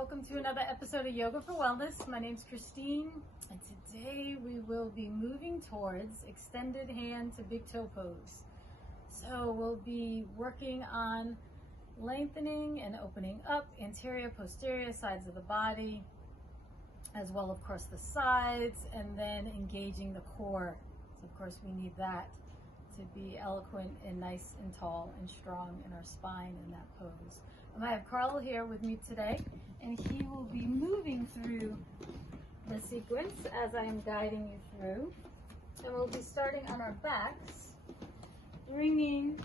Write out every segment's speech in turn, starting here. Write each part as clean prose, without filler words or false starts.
welcome to another episode of Yoga for Wellness. My name's Christine, and today we will be moving towards extended hand to big toe pose. So we'll be working on lengthening and opening up anterior, posterior sides of the body, as well, of course, the sides, and then engaging the core. So, of course, we need that to be eloquent and nice and tall and strong in our spine in that pose. I have Carl here with me today, and he will be moving through the sequence as I am guiding you through. And we'll be starting on our backs, bringing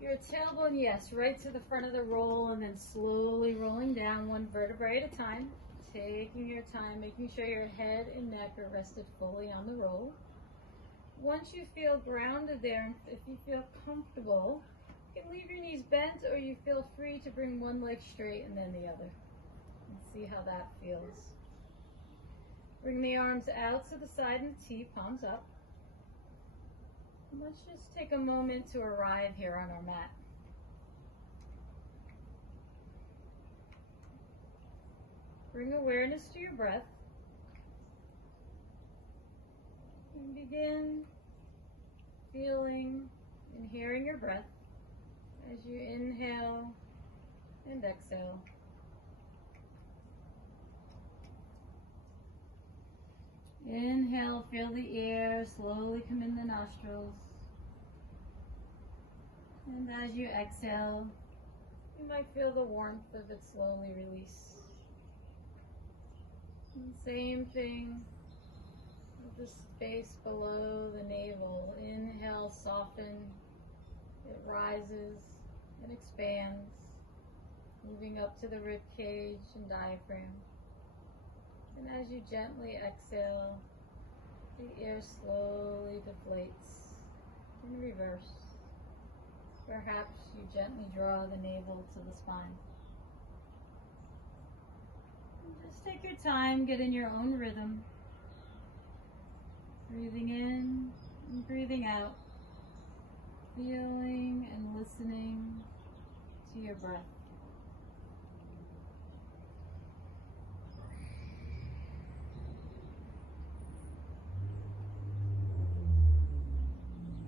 your tailbone, yes, right to the front of the roll, and then slowly rolling down one vertebrae at a time, taking your time, making sure your head and neck are rested fully on the roll. Once you feel grounded there, if you feel comfortable, you can leave your knees bent, or you feel free to bring one leg straight and then the other. And see how that feels. Bring the arms out to the side in the T, palms up. And let's just take a moment to arrive here on our mat. Bring awareness to your breath. And begin feeling and hearing your breath as you inhale and exhale. Inhale, feel the air slowly come in the nostrils. And as you exhale, you might feel the warmth of it slowly release. And same thing with the space below the navel. Inhale, soften. It rises and expands, moving up to the rib cage and diaphragm. And as you gently exhale, the air slowly deflates in reverse. Perhaps you gently draw the navel to the spine. And just take your time, get in your own rhythm. Breathing in and breathing out. Feeling and listening to your breath.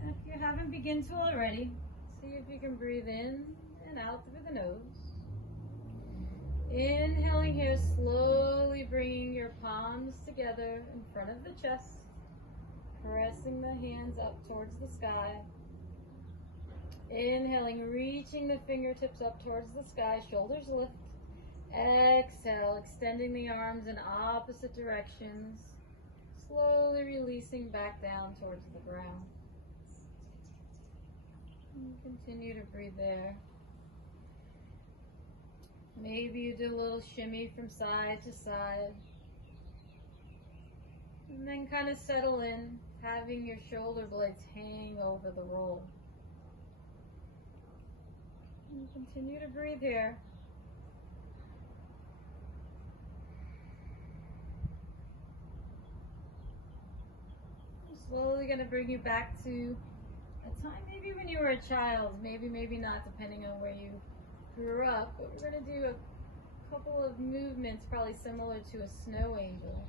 If you haven't begun to already, see if you can breathe in and out through the nose. Inhaling here, slowly bringing your palms together in front of the chest, pressing the hands up towards the sky. Inhaling, reaching the fingertips up towards the sky, shoulders lift. Exhale, extending the arms in opposite directions, slowly releasing back down towards the ground. And continue to breathe there. Maybe you do a little shimmy from side to side. And then kind of settle in, having your shoulder blades hang over the roll. And continue to breathe here. I'm slowly going to bring you back to a time maybe when you were a child, maybe not, depending on where you grew up. But we're going to do a couple of movements probably similar to a snow angel.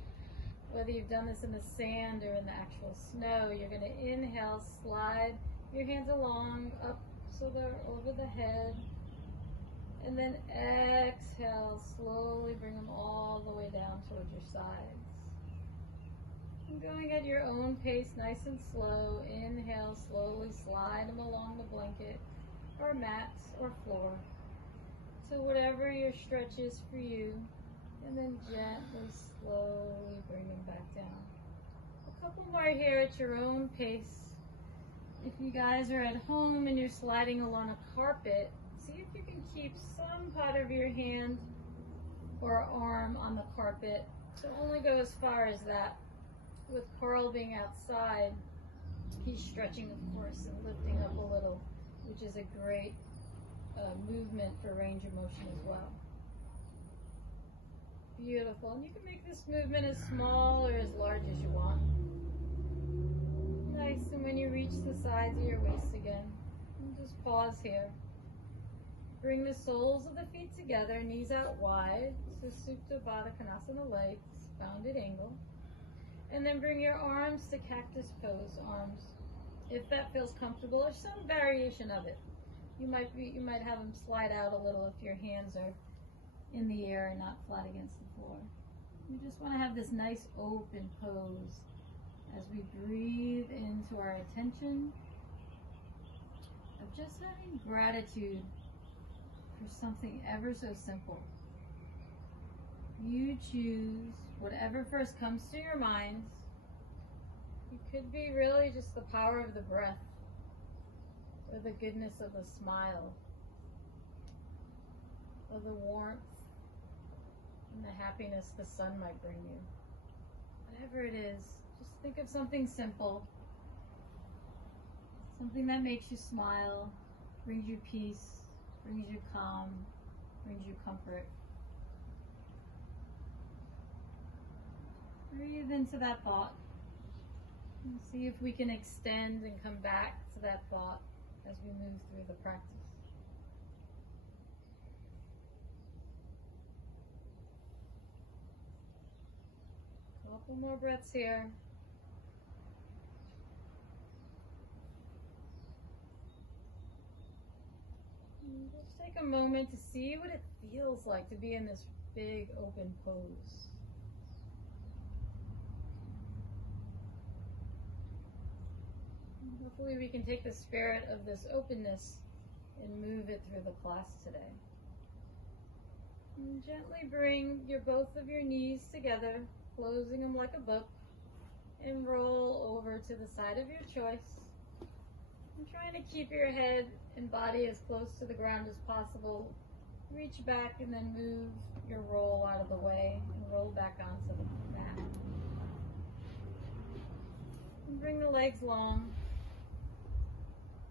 Whether you've done this in the sand or in the actual snow, you're going to inhale, slide your hands along, up so they're over the head, and then exhale, slowly bring them all the way down towards your sides. And going at your own pace, nice and slow. Inhale, slowly slide them along the blanket or mat or floor to whatever your stretch is for you, and then gently, slowly bring them back down. A couple more here at your own pace. If you guys are at home and you're sliding along a carpet, see if you can keep some part of your hand or arm on the carpet. So only go as far as that. With Carl being outside, he's stretching, of course, and lifting up a little, which is a great movement for range of motion as well. Beautiful. And you can make this movement as small or as large as you want. Nice. And when you reach the sides of your waist again, just pause here. Bring the soles of the feet together, knees out wide, so Supta Baddha Konasana legs, bounded angle. And then bring your arms to cactus pose, arms, if that feels comfortable, or some variation of it. You might have them slide out a little if your hands are in the air and not flat against the floor. You just want to have this nice open pose as we breathe into our attention of just having gratitude for something ever so simple. You choose whatever first comes to your mind. It could be really just the power of the breath, or the goodness of a smile, or the warmth and the happiness the sun might bring you. Whatever it is, just think of something simple, something that makes you smile, brings you peace, brings you calm, brings you comfort. Breathe into that thought and see if we can extend and come back to that thought as we move through the practice. Couple more breaths here. And just take a moment to see what it feels like to be in this big open pose. Hopefully we can take the spirit of this openness and move it through the class today. And gently bring both of your knees together, closing them like a book, and roll over to the side of your choice. And trying to keep your head and body as close to the ground as possible. Reach back and then move your roll out of the way and roll back onto the mat. And bring the legs long.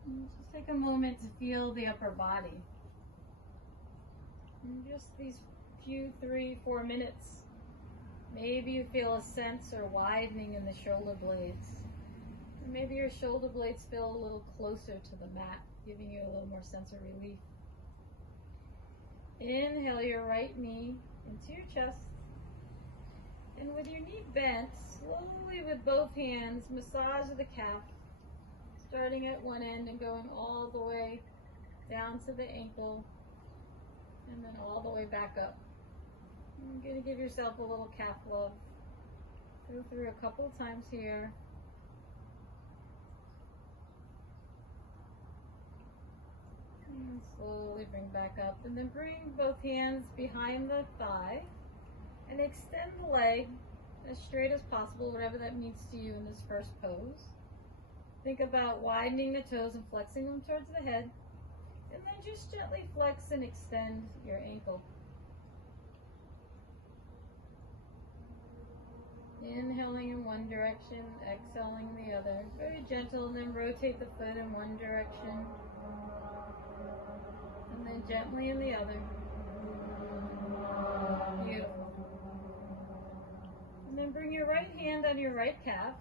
And just take a moment to feel the upper body. And just these few 3-4 minutes, maybe you feel a sense or widening in the shoulder blades. Or maybe your shoulder blades feel a little closer to the mat, giving you a little more sense of relief. Inhale your right knee into your chest. And with your knee bent, slowly with both hands, massage the calf, starting at one end and going all the way down to the ankle, and then all the way back up. You're going to give yourself a little calf love. Go through a couple of times here. And slowly bring back up, and then bring both hands behind the thigh and extend the leg as straight as possible, whatever that means to you in this first pose. Think about widening the toes and flexing them towards the head, and then just gently flex and extend your ankle. Inhaling in one direction, exhaling in the other. Very gentle, and then rotate the foot in one direction, and then gently in the other. Beautiful. And then bring your right hand on your right calf.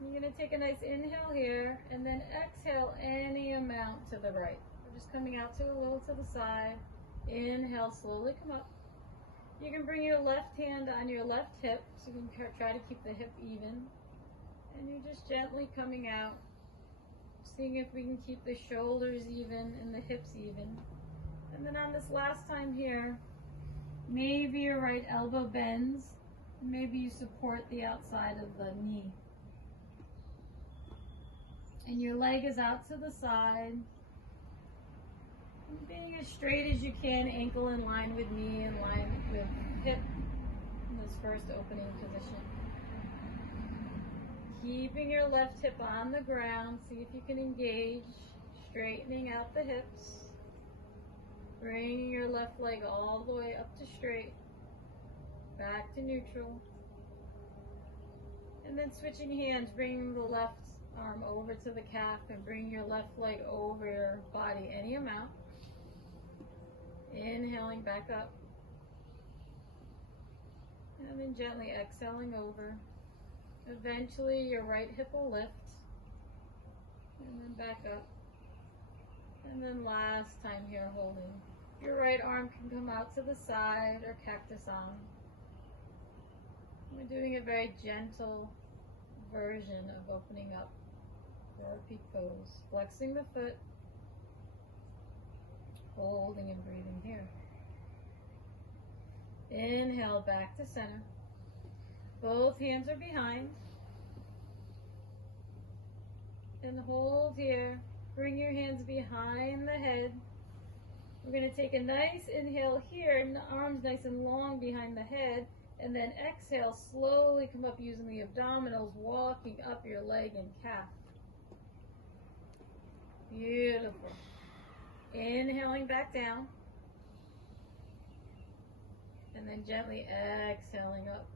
You're going to take a nice inhale here, and then exhale any amount to the right. We're just coming out to a little to the side. Inhale, slowly come up. You can bring your left hand on your left hip, so you can try to keep the hip even. And you're just gently coming out, seeing if we can keep the shoulders even and the hips even. And then on this last time here, maybe your right elbow bends, maybe you support the outside of the knee. And your leg is out to the side. And being as straight as you can, ankle in line with knee, in line with hip in this first opening position. Keeping your left hip on the ground, see if you can engage, straightening out the hips. Bringing your left leg all the way up to straight, back to neutral. And then switching hands, bringing the left arm over to the calf and bring your left leg over your body any amount. Inhaling back up. And then gently exhaling over. Eventually your right hip will lift. And then back up. And then last time here, holding. Your right arm can come out to the side or cactus on. We're doing a very gentle version of opening up for our peak pose. Flexing the foot, holding and breathing here. Inhale back to center. Both hands are behind. And hold here. Bring your hands behind the head. We're going to take a nice inhale here, and the arms nice and long behind the head. And then exhale, slowly come up using the abdominals, walking up your leg and calf. Beautiful. Inhaling back down. And then gently exhaling up.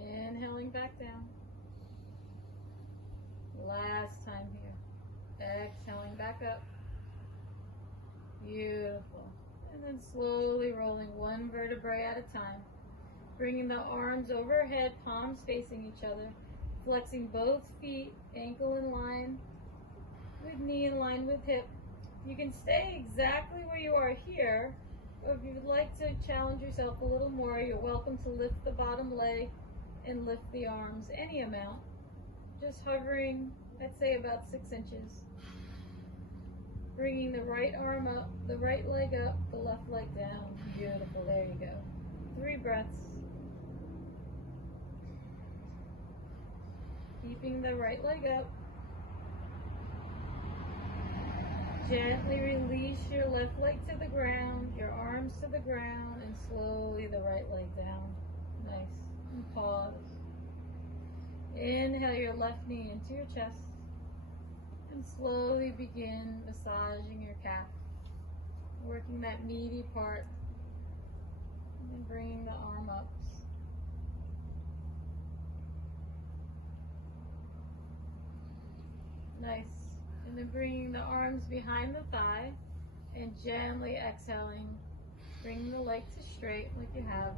Inhaling back down. Last time here. Exhaling back up. Beautiful. And then slowly rolling one vertebrae at a time. Bringing the arms overhead, palms facing each other. Flexing both feet, ankle in line with knee in line with hip. You can stay exactly where you are here, or if you would like to challenge yourself a little more, you're welcome to lift the bottom leg and lift the arms any amount. Just hovering, I'd say about 6 inches. Bringing the right arm up, the right leg up, the left leg down. Beautiful, there you go. 3 breaths. Keeping the right leg up. Gently release your left leg to the ground, your arms to the ground, and slowly the right leg down. Nice. And pause. Inhale your left knee into your chest. And slowly begin massaging your calf. Working that meaty part. And bringing the arm up. Nice. And then bringing the arms behind the thigh and gently exhaling. Bring the leg to straight like you have.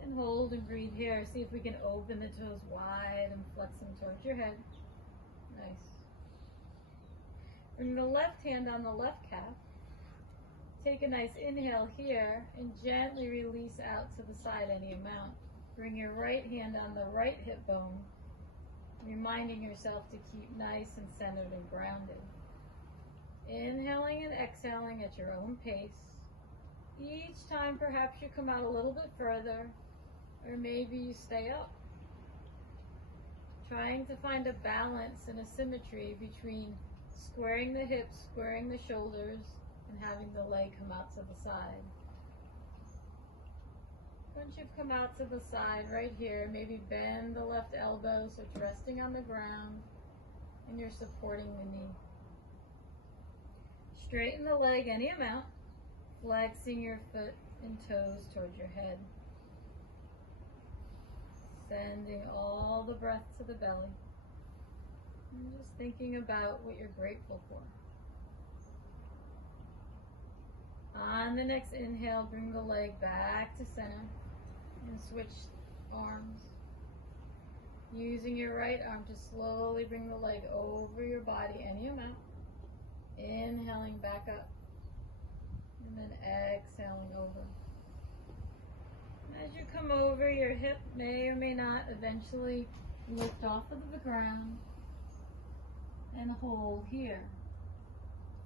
And hold and breathe here. See if we can open the toes wide and flex them towards your head. Nice. Bring the left hand on the left calf. Take a nice inhale here and gently release out to the side any amount. Bring your right hand on the right hip bone. Reminding yourself to keep nice and centered and grounded. Inhaling and exhaling at your own pace. Each time perhaps you come out a little bit further, or maybe you stay up. Trying to find a balance and a symmetry between squaring the hips, squaring the shoulders, and having the leg come out to the side. Once you've come out to the side right here, maybe bend the left elbow so it's resting on the ground and you're supporting the knee. Straighten the leg any amount, flexing your foot and toes towards your head. Sending all the breath to the belly. And just thinking about what you're grateful for. On the next inhale, bring the leg back to center. And switch arms. Using your right arm to slowly bring the leg over your body any amount. Inhaling back up. And then exhaling over. And as you come over, your hip may or may not eventually lift off of the ground. And hold here.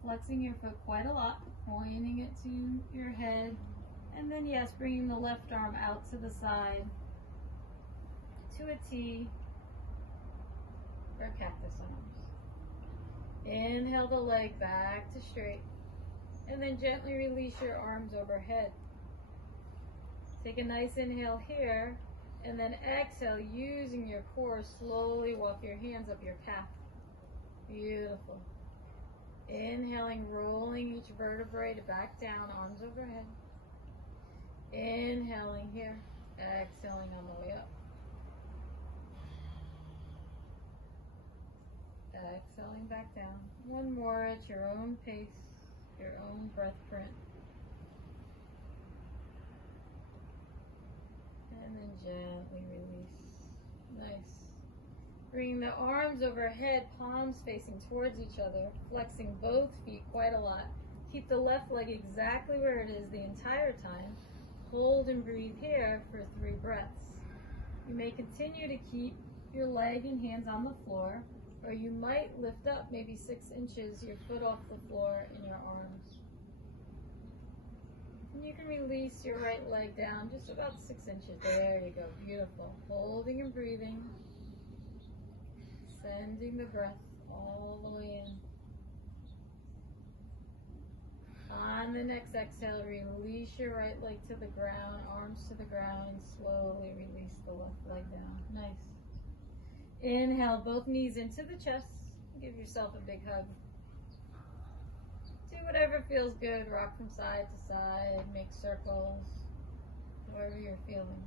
Flexing your foot quite a lot. Pointing it to your head. And then, yes, bringing the left arm out to the side to a T or cactus arms. Inhale the leg back to straight. And then gently release your arms overhead. Take a nice inhale here. And then exhale, using your core, slowly walk your hands up your calf. Beautiful. Inhaling, rolling each vertebrae to back down, arms overhead. Inhaling here, exhaling on the way up. Exhaling back down. One more at your own pace, your own breath print. And then gently release. Nice. Bringing the arms overhead, palms facing towards each other, flexing both feet quite a lot. Keep the left leg exactly where it is the entire time. Hold and breathe here for 3 breaths. You may continue to keep your leg and hands on the floor, or you might lift up maybe 6 inches your foot off the floor in your arms. And you can release your right leg down just about 6 inches. There you go, beautiful. Holding and breathing. Sending the breath all the way in. On the next exhale, release your right leg to the ground, arms to the ground, and slowly release the left leg down. Nice. Inhale, both knees into the chest. Give yourself a big hug. Do whatever feels good. Rock from side to side, make circles, wherever you're feeling.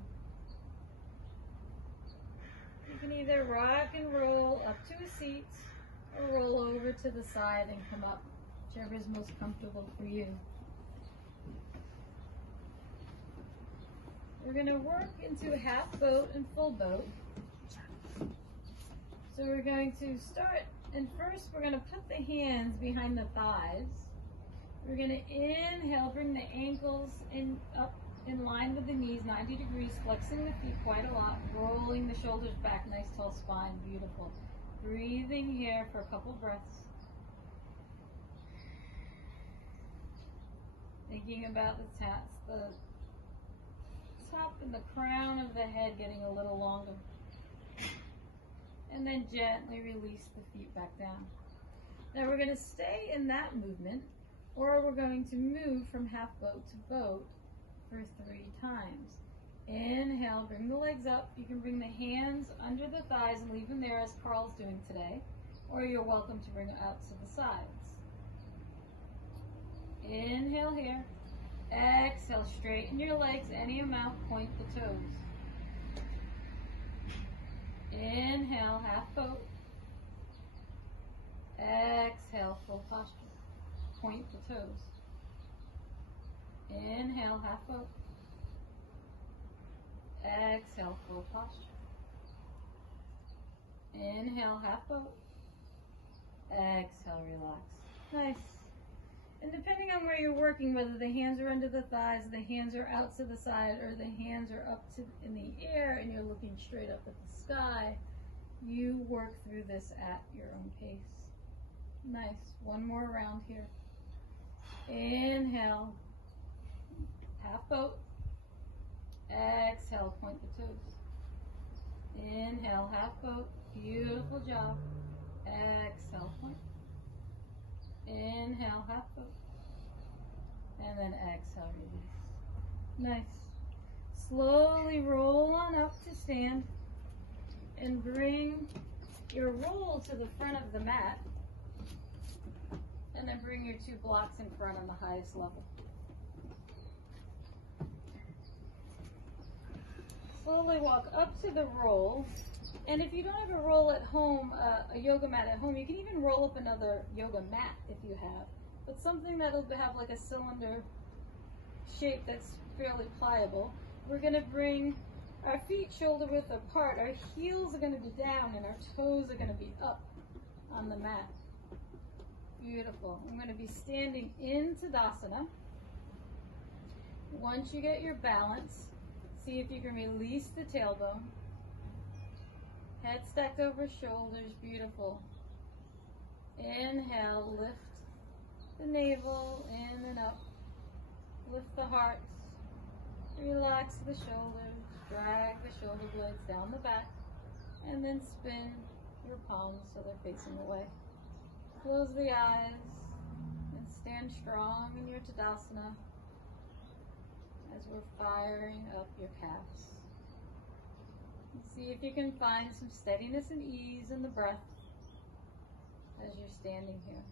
You can either rock and roll up to a seat or roll over to the side and come up, whichever is most comfortable for you. We're going to work into half boat and full boat. So we're going to start, and first we're going to put the hands behind the thighs. We're going to inhale, bring the ankles up in line with the knees, 90 degrees, flexing the feet quite a lot, rolling the shoulders back, nice tall spine, beautiful. Breathing here for a couple breaths. Thinking about the top and the crown of the head getting a little longer. And then gently release the feet back down. Now we're going to stay in that movement, or we're going to move from half boat to boat for 3 times. Inhale, bring the legs up. You can bring the hands under the thighs and leave them there as Carl's doing today, or you're welcome to bring it out to the sides. Inhale here. Exhale, straighten your legs any amount, point the toes. Inhale, half boat. Exhale, full posture. Point the toes. Inhale, half boat. Exhale, full posture. Inhale, half boat. Exhale, relax. Nice. And depending on where you're working, whether the hands are under the thighs, the hands are out to the side, or the hands are up in the air and you're looking straight up at the sky, you work through this at your own pace. Nice. One more round here. Inhale, half boat. Exhale, point the toes. Inhale, half boat. Beautiful job. Exhale, point. Inhale, half boat. And then exhale, release. Nice. Slowly roll on up to stand and bring your roll to the front of the mat. And then bring your 2 blocks in front on the highest level. Slowly walk up to the roll. And if you don't have a roll at home, a yoga mat at home, you can even roll up another yoga mat if you have. But something that'll have like a cylinder shape that's fairly pliable. We're going to bring our feet shoulder width apart. Our heels are going to be down and our toes are going to be up on the mat. Beautiful. I'm going to be standing in Tadasana. Once you get your balance, see if you can release the tailbone. Head stacked over shoulders, beautiful. Inhale, lift the navel, in and up. Lift the heart. Relax the shoulders. Drag the shoulder blades down the back. And then spin your palms so they're facing away. Close the eyes and stand strong in your Tadasana as we're firing up your calves. See if you can find some steadiness and ease in the breath as you're standing here.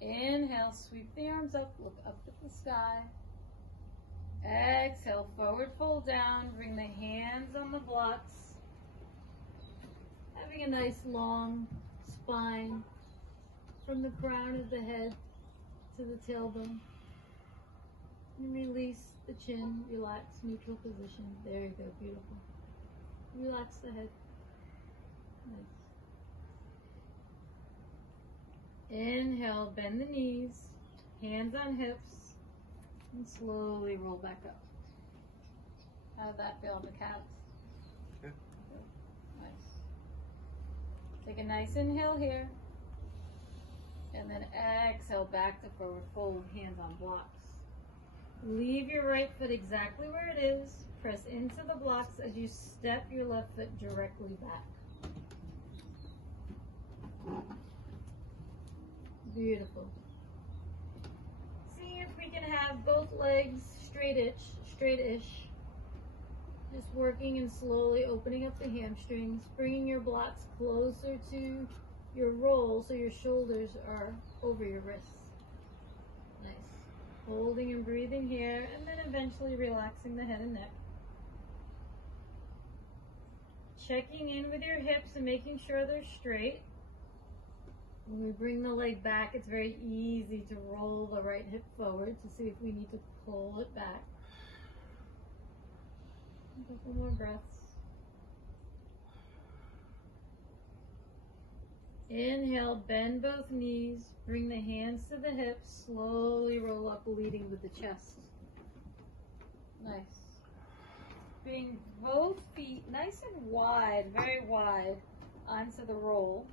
Inhale, sweep the arms up, look up at the sky. Exhale, forward fold down, bring the hands on the blocks. Having a nice long spine from the crown of the head to into the tailbone. And release the chin, relax, neutral position. There you go, beautiful. Relax the head. Nice. Inhale, bend the knees, hands on hips, and slowly roll back up. How did that feel on the calves? Yeah. Nice. Take a nice inhale here. And then exhale back to forward fold, hands on blocks. Leave your right foot exactly where it is. Press into the blocks as you step your left foot directly back. Beautiful. See if we can have both legs straight-ish. Just working and slowly opening up the hamstrings, bringing your blocks closer to your roll so your shoulders are over your wrists. Nice. Holding and breathing here, and then eventually relaxing the head and neck. Checking in with your hips and making sure they're straight. When we bring the leg back, it's very easy to roll the right hip forward to see if we need to pull it back. A couple more breaths. Inhale, bend both knees, bring the hands to the hips, slowly roll up, leading with the chest. Nice. Bring both feet nice and wide, very wide, onto the roll.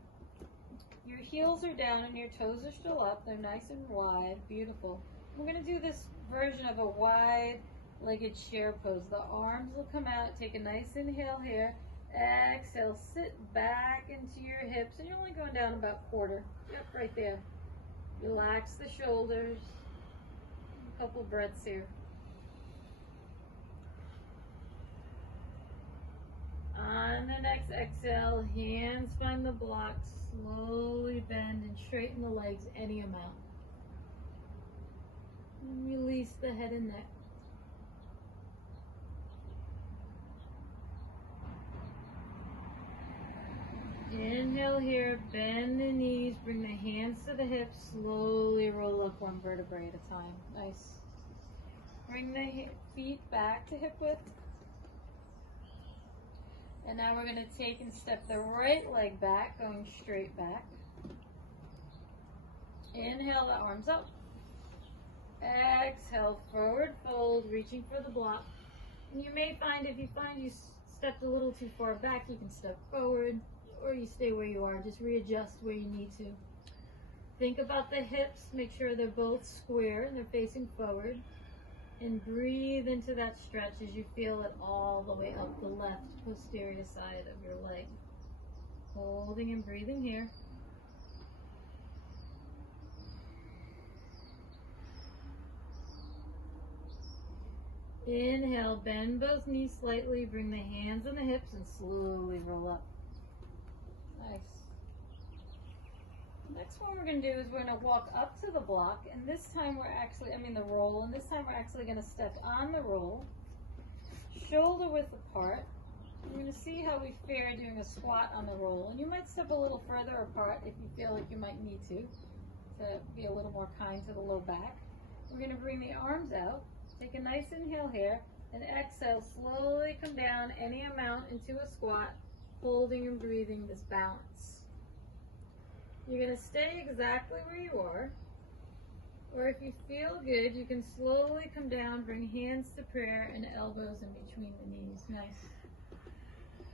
Your heels are down and your toes are still up. They're nice and wide. Beautiful. We're going to do this version of a wide-legged chair pose. The arms will come out. Take a nice inhale here. Exhale, sit back into your hips, and you're only going down about quarter. Yep, right there. Relax the shoulders. A couple breaths here. On the next exhale, hands find the blocks. Slowly bend and straighten the legs any amount. And release the head and neck. Inhale here, bend the knees, bring the hands to the hips, slowly roll up one vertebrae at a time. Nice. Bring the feet back to hip width. And now we're going to take and step the right leg back, going straight back. Inhale the arms up. Exhale, forward fold, reaching for the block. And you may find, if you find you stepped a little too far back, you can step forward. Or you stay where you are, just readjust where you need to. Think about the hips, make sure they're both square and they're facing forward. And breathe into that stretch as you feel it all the way up the left posterior side of your leg. Holding and breathing here. Inhale, bend both knees slightly, bring the hands on the hips and slowly roll up. Nice. Next one we're going to do is we're going to walk up to the block, and this time we're actually, the roll, and this time we're actually going to step on the roll, shoulder width apart. We're going to see how we fare doing a squat on the roll, and you might step a little further apart if you feel like you might need to be a little more kind to the low back. We're going to bring the arms out, take a nice inhale here, and exhale, slowly come down any amount into a squat, holding and breathing this balance. You're going to stay exactly where you are, or if you feel good, you can slowly come down, bring hands to prayer and elbows in between the knees. Nice.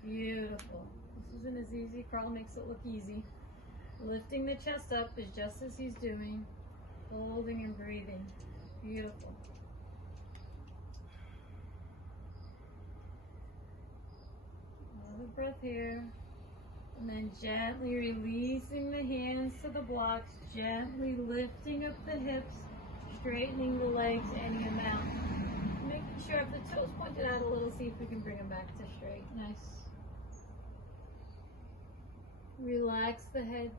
Beautiful. This isn't as easy. Carl makes it look easy. Lifting the chest up is just as he's doing, holding and breathing. Beautiful. Another breath here. And then gently releasing the hands to the blocks, gently lifting up the hips, straightening the legs any amount. Making sure if the toes pointed out a little, see if we can bring them back to straight. Nice. Relax the head.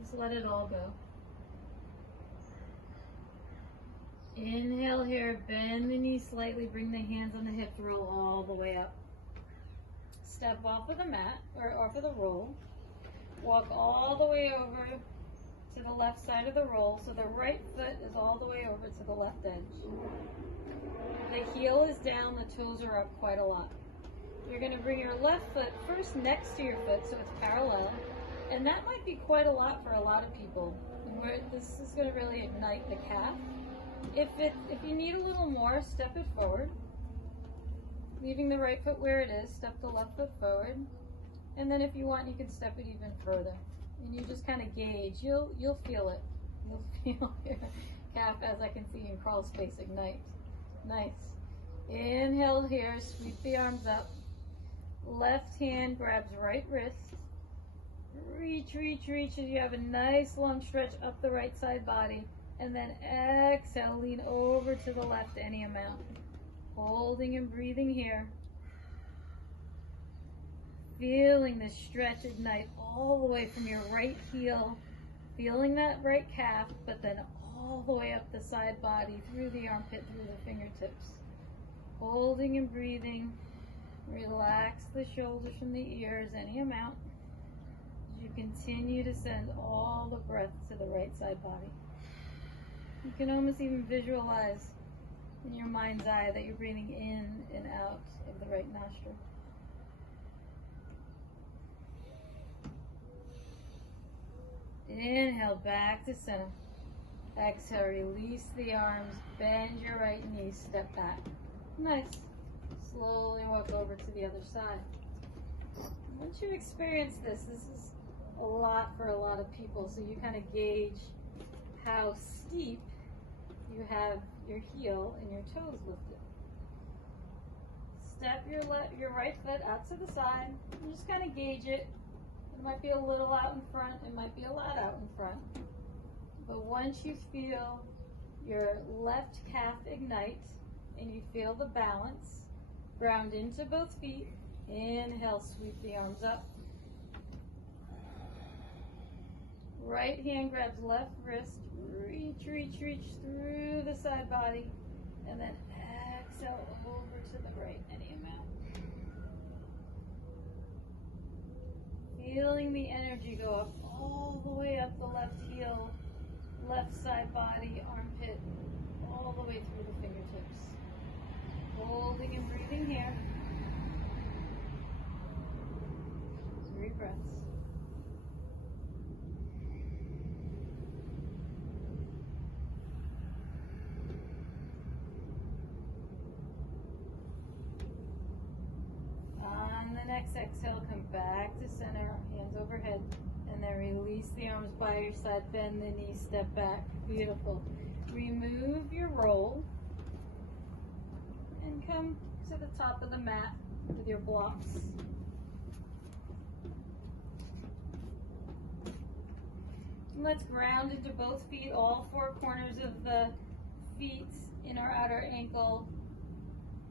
Just let it all go. Inhale here, bend the knees slightly, bring the hands on the hips, roll all the way up. Step off of the mat, or off of the roll. Walk all the way over to the left side of the roll, so the right foot is all the way over to the left edge. The heel is down, the toes are up quite a lot. You're going to bring your left foot first next to your foot so it's parallel, and that might be quite a lot for a lot of people. This is going to really ignite the calf. If you need a little more, step it forward. Leaving the right foot where it is, step the left foot forward. And then if you want, you can step it even further. And you just kind of gauge. You'll feel it. You'll feel your calf, as I can see in Carl's face, ignite. Nice. Inhale here, sweep the arms up. Left hand grabs right wrist. Reach, reach, reach as you have a nice long stretch up the right side body. And then exhale, lean over to the left any amount. Holding and breathing here. Feeling the stretch ignite all the way from your right heel, feeling that right calf, but then all the way up the side body, through the armpit, through the fingertips. Holding and breathing. Relax the shoulders from the ears any amount as you continue to send all the breath to the right side body. You can almost even visualize in your mind's eye that you're breathing in and out of the right nostril. Inhale, back to center. Exhale, release the arms, bend your right knee, step back. Nice. Slowly walk over to the other side. Once you experience this is a lot for a lot of people, so you kind of gauge how steep you have your heel and your toes lifted. Step your right foot out to the side and just kind of gauge it. It might be a little out in front, it might be a lot out in front. But once you feel your left calf ignite and you feel the balance, ground into both feet. Inhale, sweep the arms up. Right hand grabs left wrist. Reach, reach, reach through the side body. And then exhale over to the right, any amount. Feeling the energy go up all the way up the left heel, left side body, armpit, all the way through the fingertips. Holding and breathing here. 3 breaths. On the next exhale, come back to center, hands overhead, and then release the arms by your side, bend the knees, step back. Beautiful. Remove your roll and come to the top of the mat with your blocks. And let's ground into both feet, all 4 corners of the feet, inner outer ankle,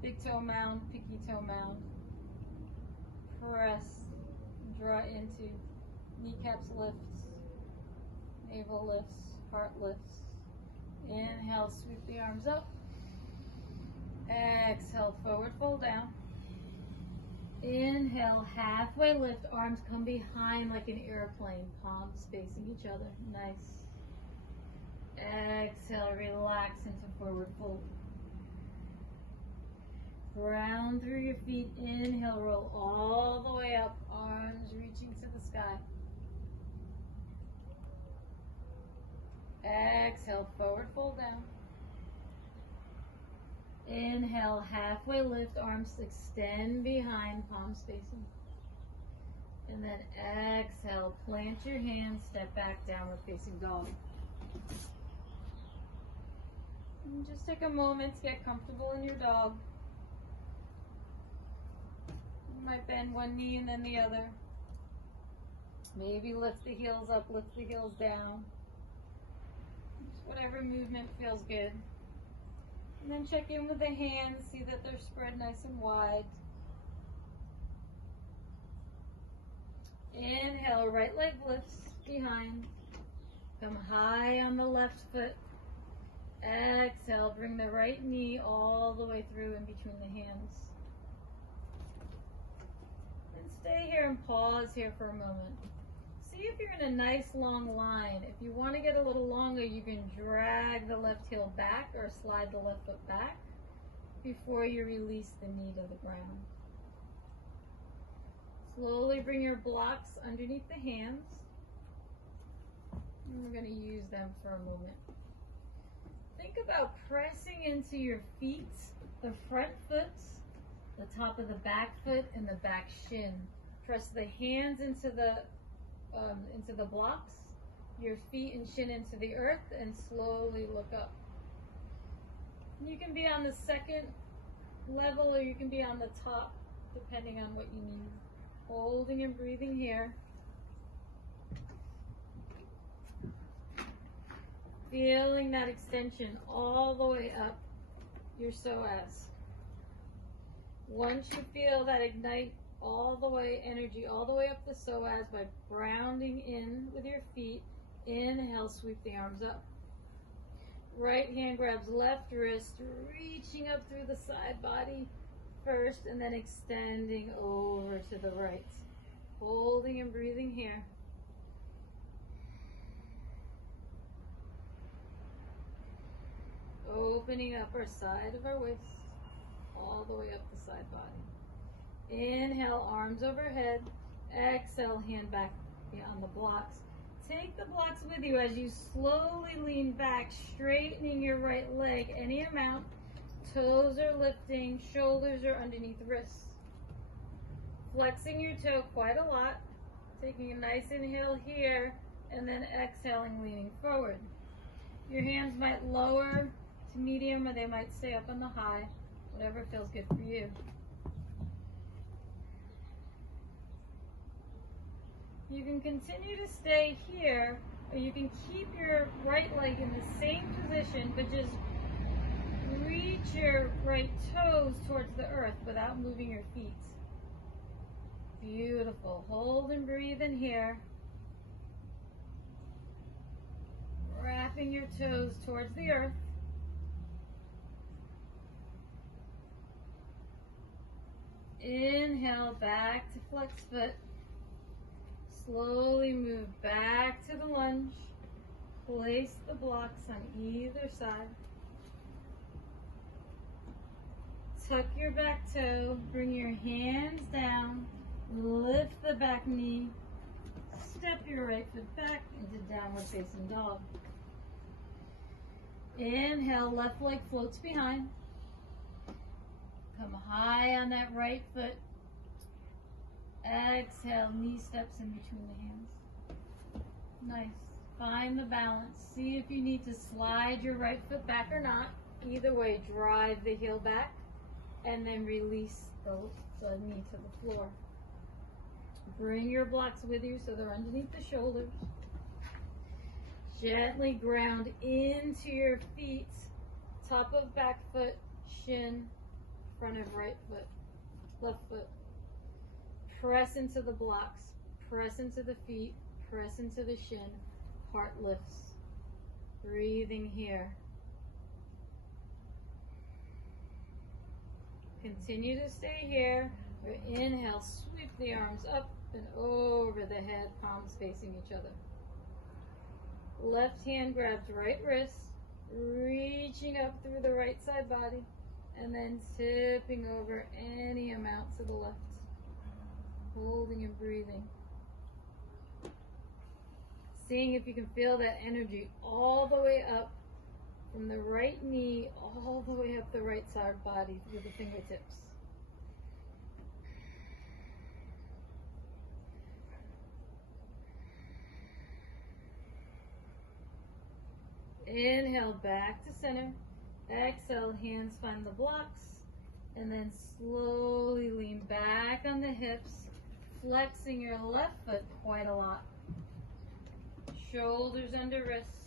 big toe mound, pinky toe mound. Press, draw into, kneecaps lifts, navel lifts, heart lifts. Inhale, sweep the arms up. Exhale, forward fold down. Inhale, halfway lift, arms come behind like an airplane, palms facing each other. Nice. Exhale, relax into forward fold. Ground through your feet. Inhale, roll all the way up, arms reaching to the sky. Exhale, forward fold down. Inhale, halfway lift, arms extend behind, palms facing. And then exhale, plant your hands, step back, downward facing dog. And just take a moment to get comfortable in your dog. You might bend one knee and then the other. Maybe lift the heels up, lift the heels down. Just whatever movement feels good. And then check in with the hands, see that they're spread nice and wide. Inhale, right leg lifts behind. Come high on the left foot. Exhale, bring the right knee all the way through in between the hands. And stay here and pause here for a moment. see if you're in a nice long line. If you want to get a little longer, you can drag the left heel back or slide the left foot back before you release the knee to the ground. Slowly bring your blocks underneath the hands. And we're going to use them for a moment. Think about pressing into your feet, the front foot, the top of the back foot, and the back shin. Press the hands into the blocks, your feet and shin into the earth, and slowly look up. You can be on the second level or you can be on the top, depending on what you need. Holding and breathing here. Feeling that extension all the way up your psoas. Once you feel that ignite all the way, energy all the way up the psoas by grounding in with your feet, inhale, sweep the arms up. Right hand grabs left wrist, reaching up through the side body first and then extending over to the right. Holding and breathing here. Opening up our side of our waist, all the way up the side body. Inhale, arms overhead. Exhale, hand back on the blocks. Take the blocks with you as you slowly lean back, straightening your right leg any amount. Toes are lifting, shoulders are underneath wrists. Flexing your toe quite a lot. Taking a nice inhale here, and then exhaling, leaning forward. Your hands might lower to medium, or they might stay up on the high, whatever feels good for you. You can continue to stay here, or you can keep your right leg in the same position, but just reach your right toes towards the earth without moving your feet. Beautiful. Hold and breathe in here. Wrapping your toes towards the earth. Inhale, back to flex foot. Slowly move back to the lunge. Place the blocks on either side. Tuck your back toe. Bring your hands down. Lift the back knee. Step your right foot back into downward facing dog. Inhale, left leg floats behind. Come high on that right foot. Exhale, knee steps in between the hands. Nice. Find the balance. See if you need to slide your right foot back or not. Either way, drive the heel back and then release the knee to the floor. Bring your blocks with you so they're underneath the shoulders. Gently ground into your feet, top of back foot, shin, front of right foot, left foot. Press into the blocks, press into the feet, press into the shin, heart lifts. Breathing here. Continue to stay here. Or inhale, sweep the arms up and over the head, palms facing each other. Left hand grabs right wrist, reaching up through the right side body, and then tipping over any amount to the left. Holding and breathing. Seeing if you can feel that energy all the way up from the right knee, all the way up the right side body through the fingertips. Inhale, back to center. Exhale, hands find the blocks. And then slowly lean back on the hips, flexing your left foot quite a lot. Shoulders under wrists.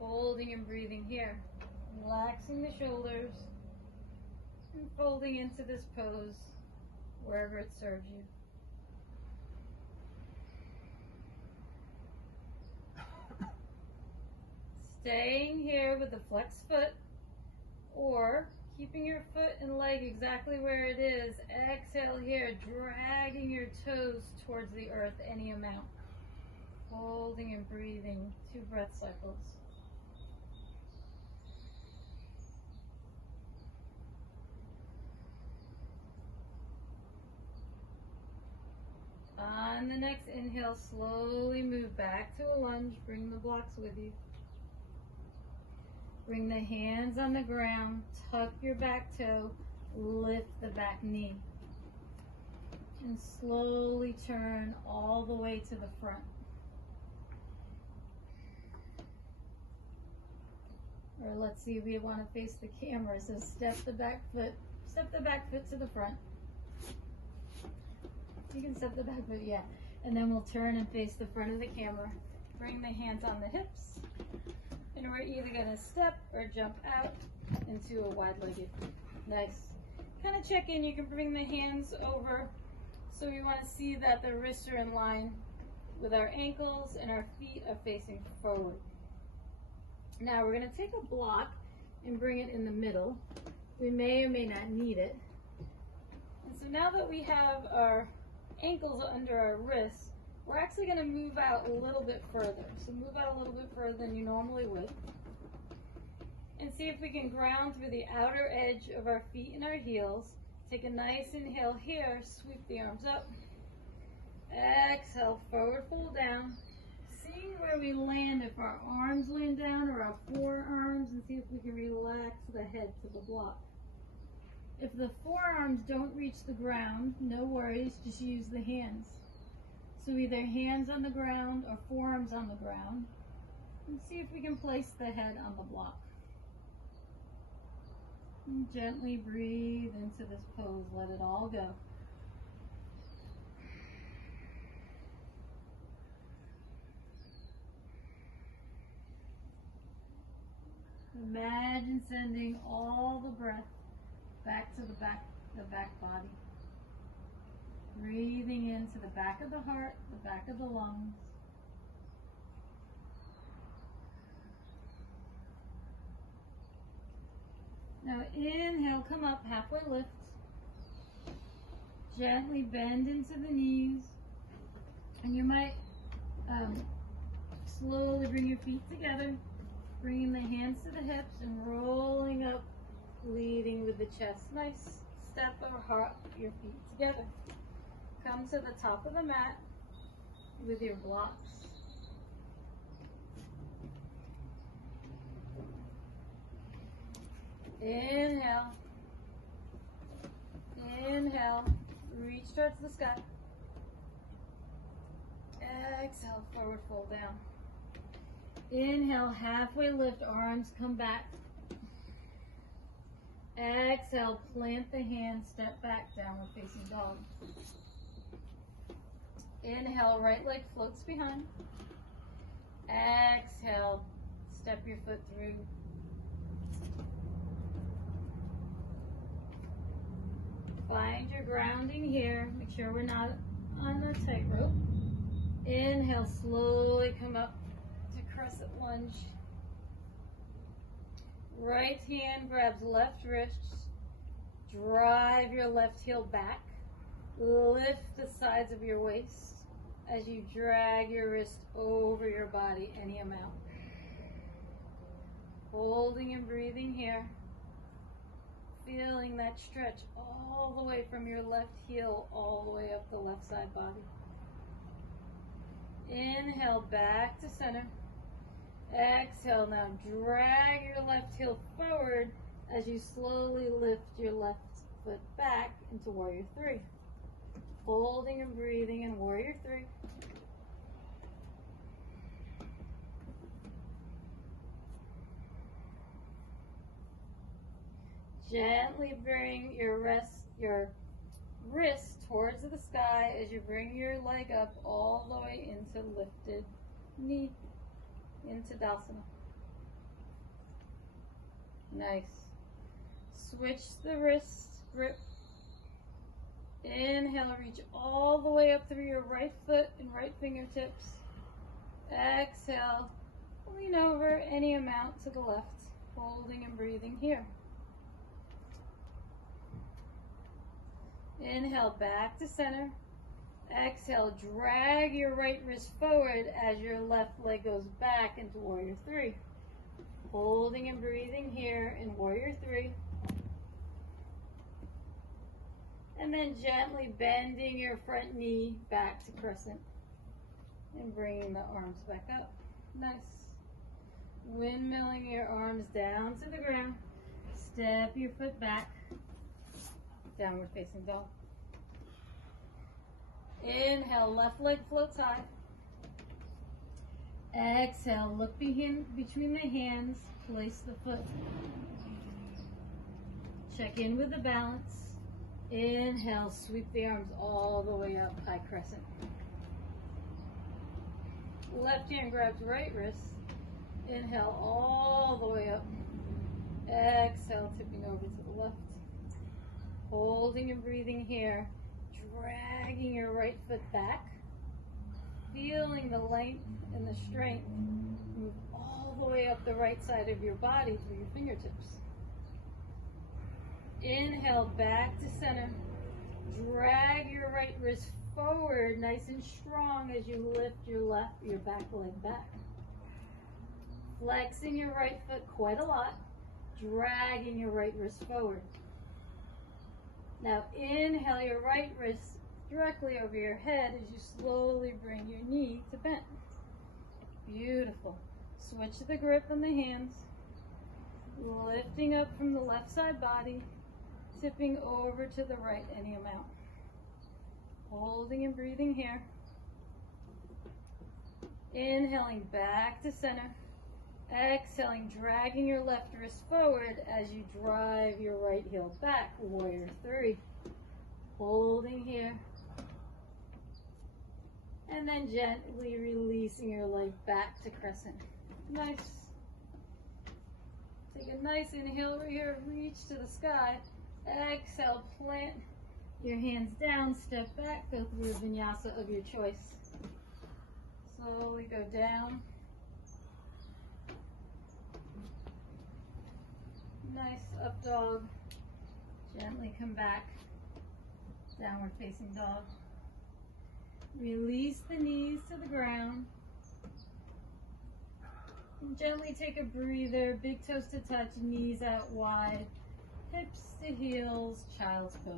Holding and breathing here. Relaxing the shoulders. And folding into this pose wherever it serves you. Staying here with the flexed foot, or keeping your foot and leg exactly where it is. Exhale here, dragging your toes towards the earth any amount. Holding and breathing, 2 breath cycles. On the next inhale, slowly move back to a lunge. Bring the blocks with you. Bring the hands on the ground. Tuck your back toe. Lift the back knee. And slowly turn all the way to the front. Or let's see, we want to face the camera. So step the back foot to the front. You can step the back foot, yeah. And then we'll turn and face the front of the camera. Bring the hands on the hips. And we're either going to step or jump out into a wide-legged. Nice. Kind of check in. You can bring the hands over. So we want to see that the wrists are in line with our ankles and our feet are facing forward. Now we're going to take a block and bring it in the middle. We may or may not need it. And so now that we have our ankles under our wrists, we're actually going to move out a little bit further. So move out a little bit further than you normally would. And see if we can ground through the outer edge of our feet and our heels. Take a nice inhale here, sweep the arms up. Exhale, forward fold down. See where we land, if our arms land down or our forearms, and see if we can relax the head to the block. If the forearms don't reach the ground, no worries, just use the hands. So either hands on the ground or forearms on the ground. And see if we can place the head on the block. And gently breathe into this pose, let it all go. Imagine sending all the breath back to the back body. Breathing into the back of the heart, the back of the lungs. Now inhale, come up, halfway lift. Gently bend into the knees. And you might slowly bring your feet together. Bringing the hands to the hips and rolling up, leading with the chest. Nice step or hop your feet together. Come to the top of the mat with your blocks. Inhale. Inhale. Reach towards the sky. Exhale, forward fold down. Inhale, halfway lift, arms come back. Exhale, plant the hands, step back, downward facing dog. Inhale, right leg floats behind. Exhale, step your foot through. Find your grounding here. Make sure we're not on the tightrope. Inhale, slowly come up. Crescent lunge. Right hand grabs left wrist. Drive your left heel back. Lift the sides of your waist as you drag your wrist over your body any amount. Holding and breathing here. Feeling that stretch all the way from your left heel all the way up the left side body. Inhale, back to center. Exhale, now drag your left heel forward as you slowly lift your left foot back into Warrior 3. Holding and breathing in Warrior 3. Gently bring your wrist towards the sky as you bring your leg up all the way into lifted knee. Into Dasana. Nice. Switch the wrist grip. Inhale, reach all the way up through your right foot and right fingertips. Exhale, lean over any amount to the left, holding and breathing here. Inhale, back to center. Exhale, drag your right wrist forward as your left leg goes back into warrior three. Holding and breathing here in warrior three. And then gently bending your front knee back to crescent. And bringing the arms back up. Nice. Windmilling your arms down to the ground. Step your foot back. Downward facing dog. Inhale, left leg floats high. Exhale, look between the hands. Place the foot. Check in with the balance. Inhale, sweep the arms all the way up, high crescent. Left hand grabs right wrist. Inhale all the way up. Exhale, tipping over to the left. Holding and breathing here. Dragging your right foot back. Feeling the length and the strength. Move all the way up the right side of your body through your fingertips. Inhale, back to center. Drag your right wrist forward, nice and strong as you lift your back leg back. Flexing your right foot quite a lot, dragging your right wrist forward. Now inhale your right wrist directly over your head as you slowly bring your knee to bend. Beautiful. Switch the grip on the hands, lifting up from the left side body, tipping over to the right any amount. Holding and breathing here. Inhaling back to center. Exhaling, dragging your left wrist forward as you drive your right heel back, warrior three. Holding here. And then gently releasing your leg back to crescent. Nice. Take a nice inhale over here, reach to the sky. Exhale, plant your hands down, step back, go through a vinyasa of your choice. Slowly go down. Nice up dog. Gently come back. Downward facing dog. Release the knees to the ground. And gently take a breather, big toes to touch, knees out wide, hips to heels, child's pose.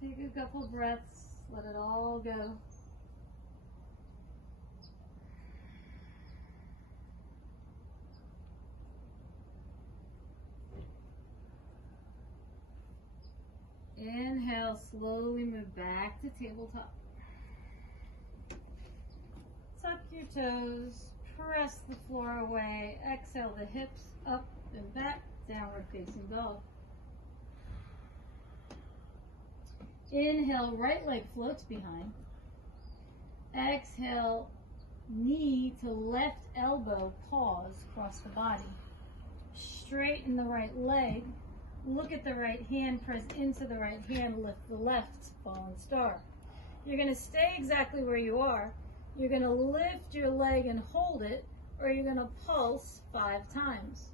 Take a couple breaths, let it all go. Inhale, slowly move back to tabletop. Tuck your toes, press the floor away. Exhale the hips up and back, downward facing dog. Inhale, right leg floats behind. Exhale, knee to left elbow, pause, cross the body. Straighten the right leg. Look at the right hand, press into the right hand, lift the left, fallen star. You're going to stay exactly where you are. You're going to lift your leg and hold it, or you're going to pulse 5 times.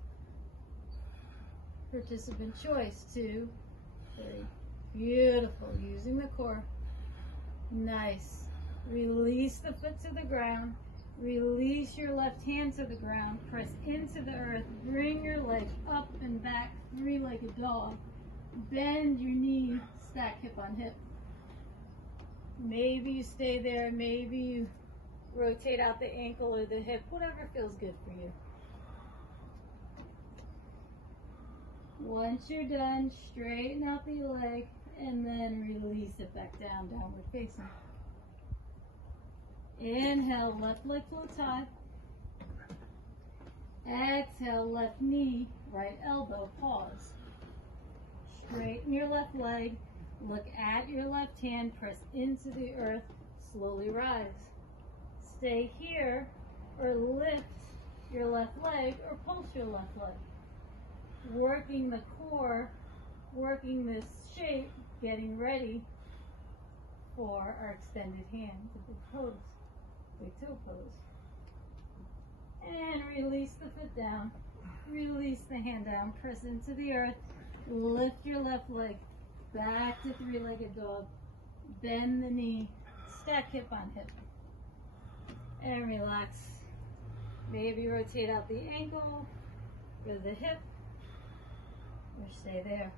Participant choice, 2, 3. Beautiful, using the core. Nice. Release the foot to the ground. Release your left hand to the ground. Press into the earth. Bring your leg up and back, 3-legged dog. Bend your knee, stack hip on hip. Maybe you stay there. Maybe you rotate out the ankle or the hip, whatever feels good for you. Once you're done, straighten out the leg and then release it back down, downward facing. Inhale, left leg floats high. Exhale, left knee, right elbow, pause. Straighten your left leg, look at your left hand, press into the earth, slowly rise. Stay here or lift your left leg or pulse your left leg. Working the core, working this shape, getting ready for our extended hand, the big pose, big toe pose. And release the foot down. Release the hand down, press into the earth, lift your left leg back to three-legged dog, bend the knee, stack hip on hip, and relax. Maybe rotate out the ankle, go to the hip, or stay there.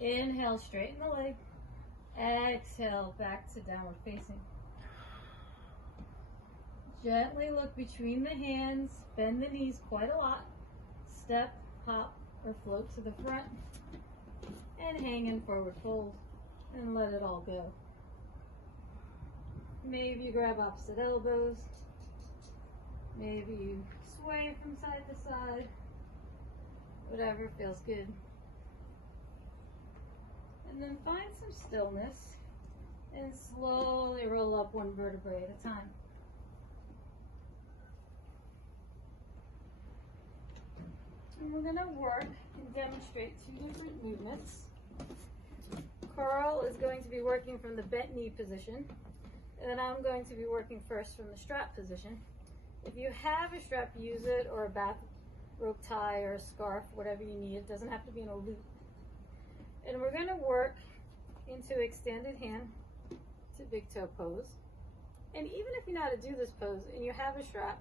Inhale, straighten the leg. Exhale, back to downward facing. Gently look between the hands, bend the knees quite a lot. Step, hop, or float to the front. And hang in forward fold and let it all go. Maybe you grab opposite elbows. Maybe you sway from side to side. Whatever feels good. And then find some stillness and slowly roll up one vertebrae at a time. And we're going to work and demonstrate two different movements. Carl is going to be working from the bent knee position, and then I'm going to be working first from the strap position. If you have a strap, use it, or a bath rope tie or a scarf, whatever you need. It doesn't have to be in a loop. And we're going to work into extended hand to big toe pose. And even if you know how to do this pose and you have a strap,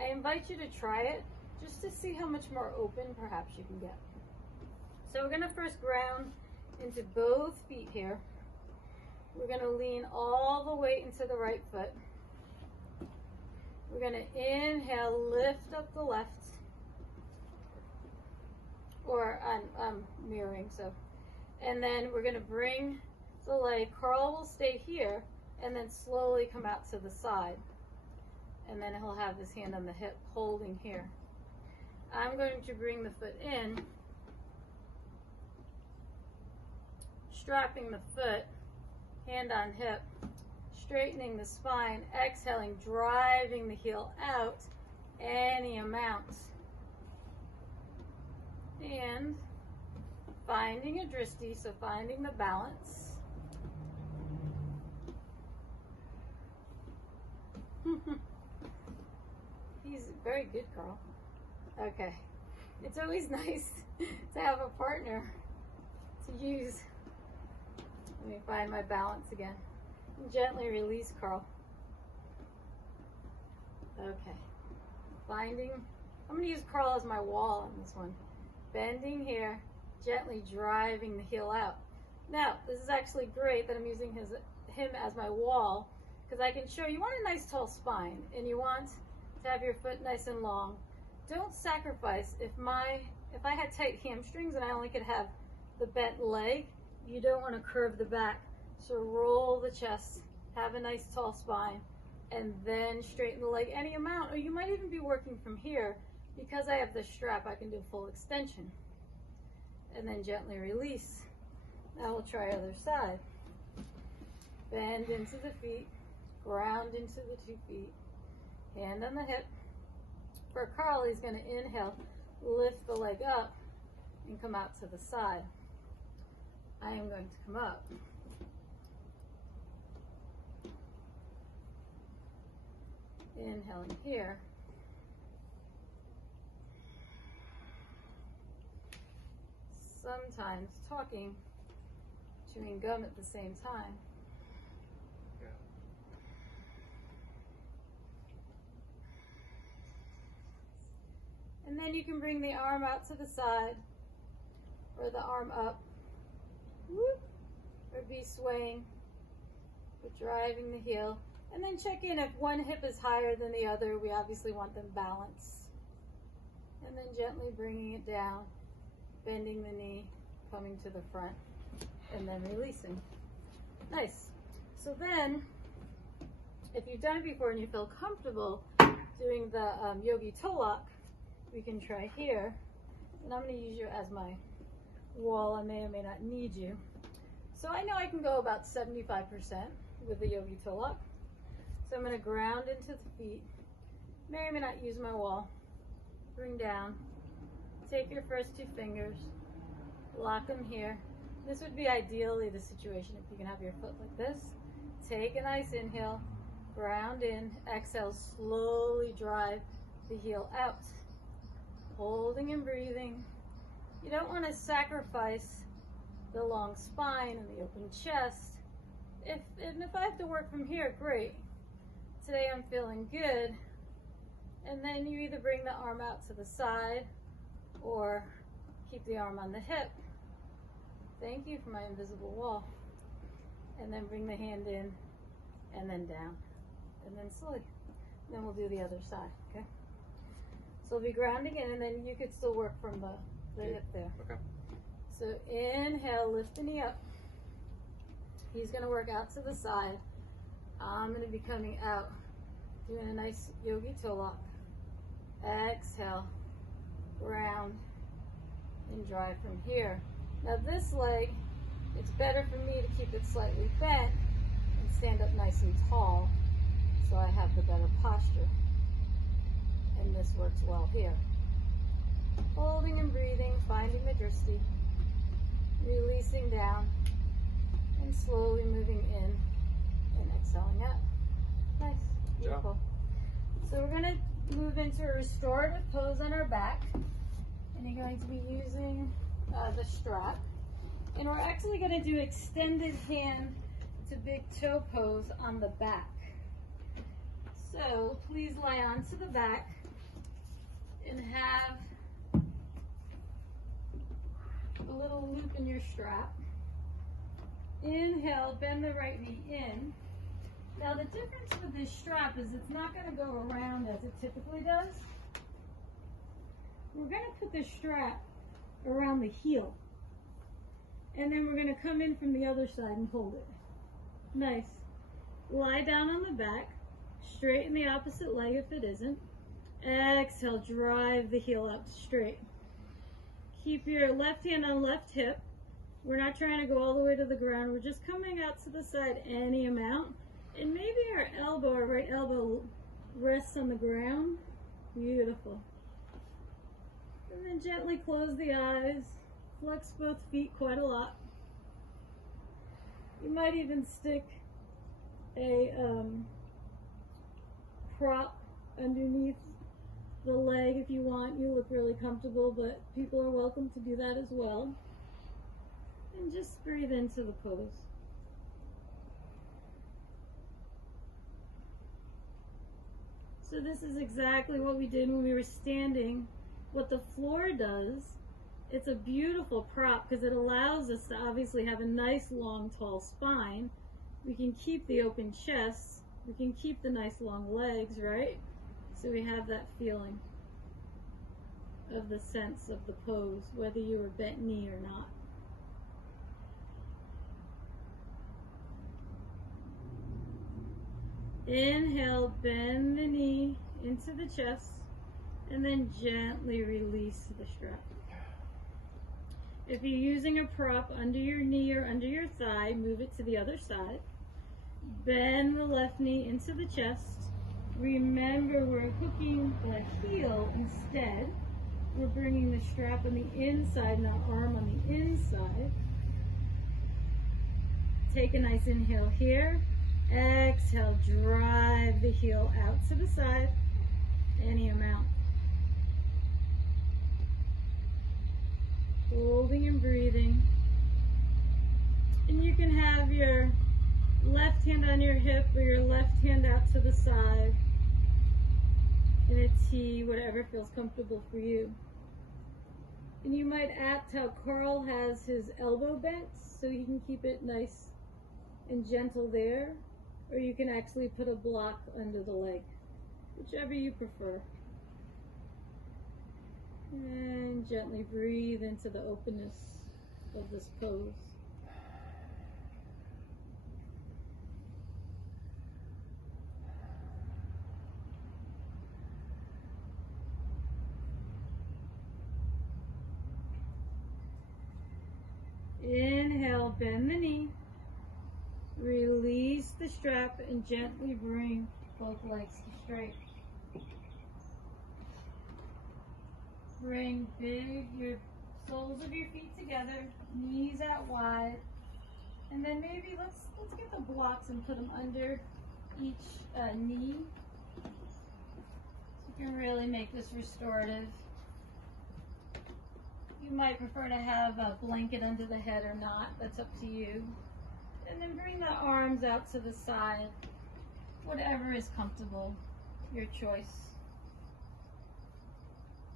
I invite you to try it just to see how much more open perhaps you can get. So we're going to first ground into both feet here. We're going to lean all the way into the right foot. We're going to inhale, lift up the left, or I'm mirroring, so. And then we're going to bring the leg, Carl will stay here, and then slowly come out to the side. And then he'll have his hand on the hip, holding here. I'm going to bring the foot in, strapping the foot, hand on hip, straightening the spine, exhaling, driving the heel out any amount. And finding a drishti, so finding the balance. He's very good, Carl. Okay. It's always nice to have a partner to use. Let me find my balance again. And gently release, Carl. Okay. Finding, I'm going to use Carl as my wall on this one. Bending here, gently driving the heel out. Now, this is actually great that I'm using him as my wall, because I can show you want a nice tall spine and you want to have your foot nice and long. Don't sacrifice. If I had tight hamstrings and I only could have the bent leg, you don't want to curve the back. So roll the chest, have a nice tall spine, and then straighten the leg any amount. Or you might even be working from here. Because I have the strap, I can do full extension. And then gently release. Now we'll try other side. Bend into the feet, ground into the 2 feet, hand on the hip. For Carl, he's going to inhale, lift the leg up, and come out to the side. I am going to come up. Inhaling here. Sometimes talking, chewing gum at the same time. And then you can bring the arm out to the side, or the arm up, whoop, or be swaying, or driving the heel. And then check in if one hip is higher than the other. We obviously want them balanced. And then gently bringing it down, bending the knee, coming to the front, and then releasing. Nice. So then, if you've done it before and you feel comfortable doing the yogi toe lock, we can try here. And I'm going to use you as my wall. I may or may not need you. So I know I can go about 75% with the yogi toe lock. So I'm going to ground into the feet. May or may not use my wall. Bring down. Take your first 2 fingers, lock them here. This would be ideally the situation if you can have your foot like this. Take a nice inhale, ground in, exhale, slowly drive the heel out. Holding and breathing. You don't want to sacrifice the long spine and the open chest. If I have to work from here, great. Today I'm feeling good. And then you either bring the arm out to the side or keep the arm on the hip. Thank you for my invisible wall. And then bring the hand in and then down. And then slowly. And then we'll do the other side, okay? So we'll be grounding in, and then you could still work from the hip there. Okay. So inhale, lift the knee up. He's going to work out to the side. I'm going to be coming out, doing a nice yogi toe lock. Exhale, round, and drive from here. Now this leg, it's better for me to keep it slightly bent and stand up nice and tall so I have the better posture. And this works well here. Holding and breathing, finding the drishti, releasing down, and slowly moving in and exhaling out. Nice, beautiful. So we're going to move into a restorative pose on our back, and you're going to be using the strap. And we're actually going to do extended hand to big toe pose on the back. So please lie onto the back and have a little loop in your strap. Inhale, bend the right knee in. Now the difference with this strap is it's not going to go around as it typically does. We're going to put the strap around the heel. And then we're going to come in from the other side and hold it. Nice. Lie down on the back. Straighten the opposite leg if it isn't. Exhale, drive the heel out straight. Keep your left hand on left hip. We're not trying to go all the way to the ground. We're just coming out to the side any amount. And maybe our elbow, our right elbow, rests on the ground. Beautiful. And then gently close the eyes. Flex both feet quite a lot. You might even stick a prop underneath the leg if you want. You look really comfortable, but people are welcome to do that as well. And just breathe into the pose. So this is exactly what we did when we were standing. What the floor does, it's a beautiful prop because it allows us to obviously have a nice long tall spine. We can keep the open chest. We can keep the nice long legs, right? So we have that feeling of the sense of the pose, whether you were bent knee or not. Inhale, bend the knee into the chest, and then gently release the strap. If you're using a prop under your knee or under your thigh, move it to the other side. Bend the left knee into the chest. Remember, we're hooking the heel instead. We're bringing the strap on the inside and our arm on the inside. Take a nice inhale here. Exhale, drive the heel out to the side, any amount. Holding and breathing. And you can have your left hand on your hip or your left hand out to the side in a T, whatever feels comfortable for you. And you might act how Carl has his elbow bent so you can keep it nice and gentle there. Or you can actually put a block under the leg, whichever you prefer. And gently breathe into the openness of this pose. Inhale, bend the knee. Release the strap and gently bring both legs straight. Bring your soles of your feet together, knees out wide, and then maybe let's get the blocks and put them under each knee. So you can really make this restorative. You might prefer to have a blanket under the head or not. That's up to you. And then bring the arms out to the side. Whatever is comfortable, your choice.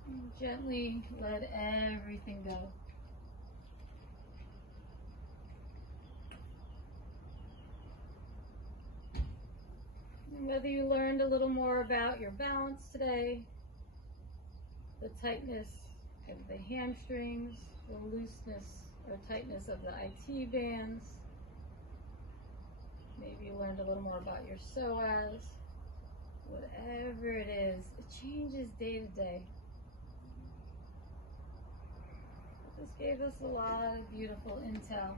And gently let everything go. And whether you learned a little more about your balance today, the tightness of the hamstrings, the looseness or tightness of the IT bands. Maybe you learned a little more about your psoas. Whatever it is, it changes day to day. This gave us a lot of beautiful intel.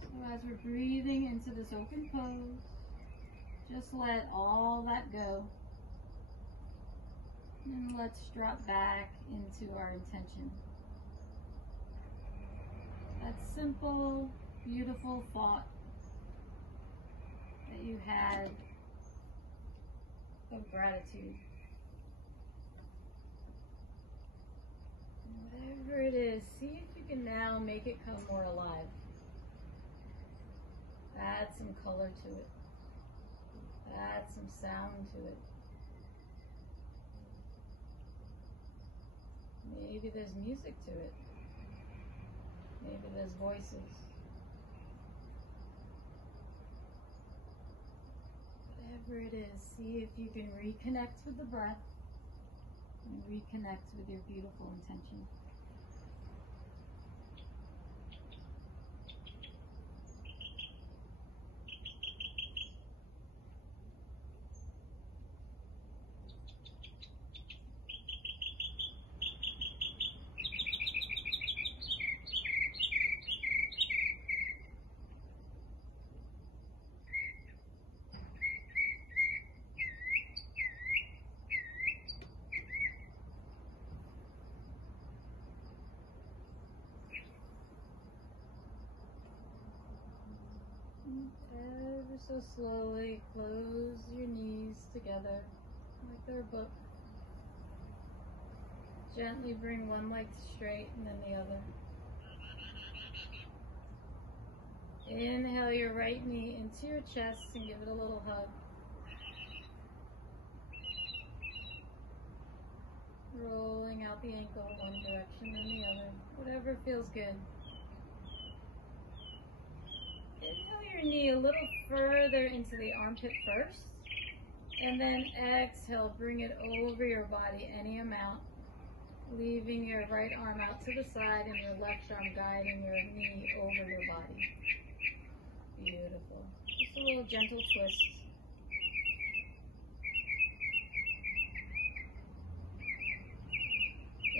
So as we're breathing into this open pose, just let all that go. And let's drop back into our intention. That simple, beautiful thought that you had of gratitude. And whatever it is, see if you can now make it come more alive. Add some color to it. Add some sound to it. Maybe there's music to it. Maybe there's voices. Whatever it is, see if you can reconnect with the breath and reconnect with your beautiful intention. Ever so slowly close your knees together like they're a book. Gently bring one leg straight and then the other. Inhale your right knee into your chest and give it a little hug. Rolling out the ankle one direction and the other. Whatever feels good. Inhale your knee a little further into the armpit first, and then exhale, bring it over your body any amount, leaving your right arm out to the side and your left arm guiding your knee over your body. Beautiful. Just a little gentle twist.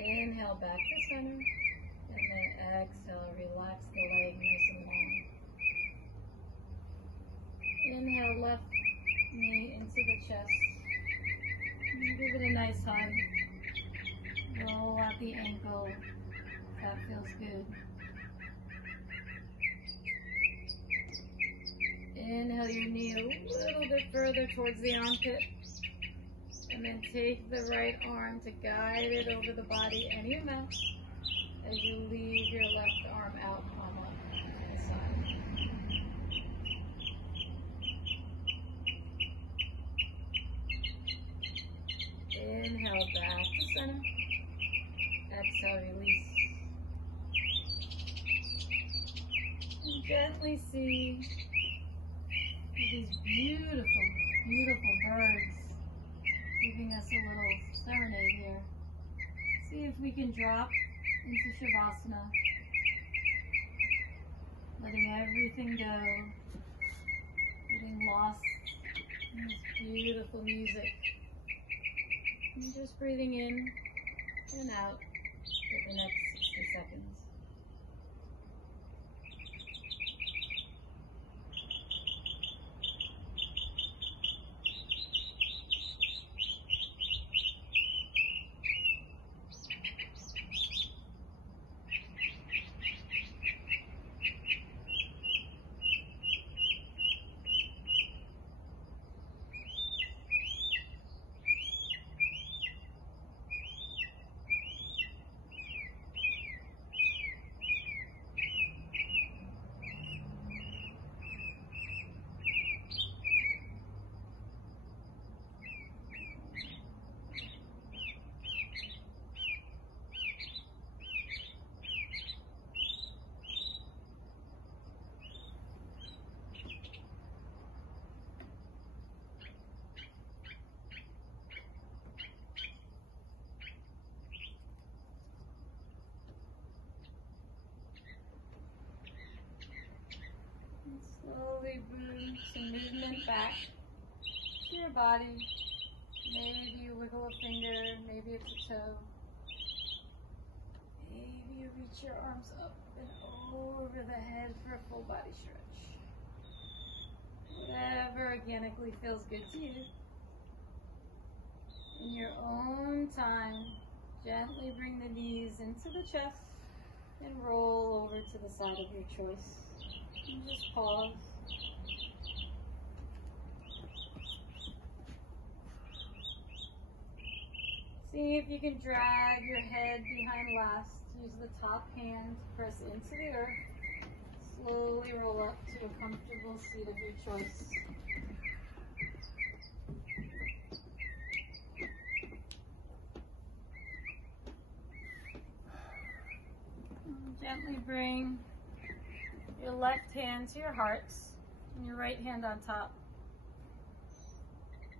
Inhale back to center, and then exhale, relax the leg nice and long. Inhale, left knee into the chest. And give it a nice hug. Roll out the ankle. That feels good. Inhale your knee a little bit further towards the armpit. And then take the right arm to guide it over the body any amount as you leave your left arm out on the side. Inhale back to center. Exhale, release. And gently see these beautiful, beautiful birds giving us a little serenade here. See if we can drop into Shavasana, letting everything go, getting lost in this beautiful music. And just breathing in and out for the next 60 seconds. movement back to your body. Maybe you wiggle a finger, maybe it's a toe. Maybe you reach your arms up and over the head for a full body stretch. Whatever organically feels good to you. In your own time, gently bring the knees into the chest and roll over to the side of your choice. And just pause. See if you can drag your head behind last. Use the top hand to press into the earth. Slowly roll up to a comfortable seat of your choice. And gently bring your left hand to your heart and your right hand on top.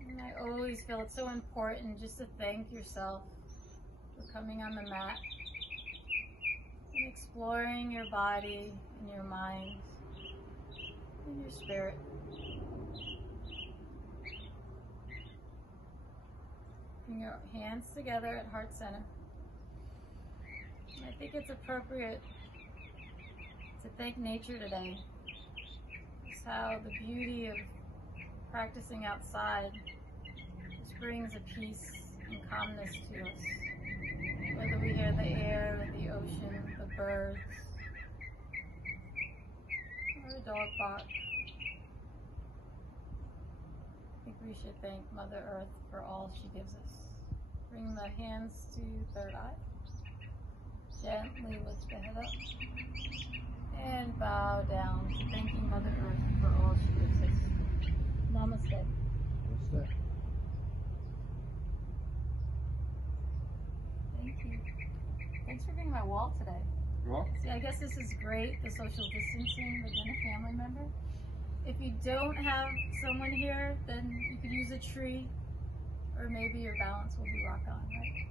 And I always feel it's so important just to thank yourself for coming on the mat and exploring your body and your mind and your spirit. Bring your hands together at heart center. And I think it's appropriate to thank nature today. It's how the beauty of practicing outside just brings a peace and calmness to us. Whether we hear the air, the ocean, the birds, or a dog bark. I think we should thank Mother Earth for all she gives us. Bring the hands to third eye. Gently lift the head up. And bow down, thanking Mother Earth for all she gives us. Namaste. Namaste. Thank you. Thanks for being my wall today. You're welcome. See, I guess this is great, the social distancing within a family member. If you don't have someone here, then you could use a tree, or maybe your balance will be rock on, right?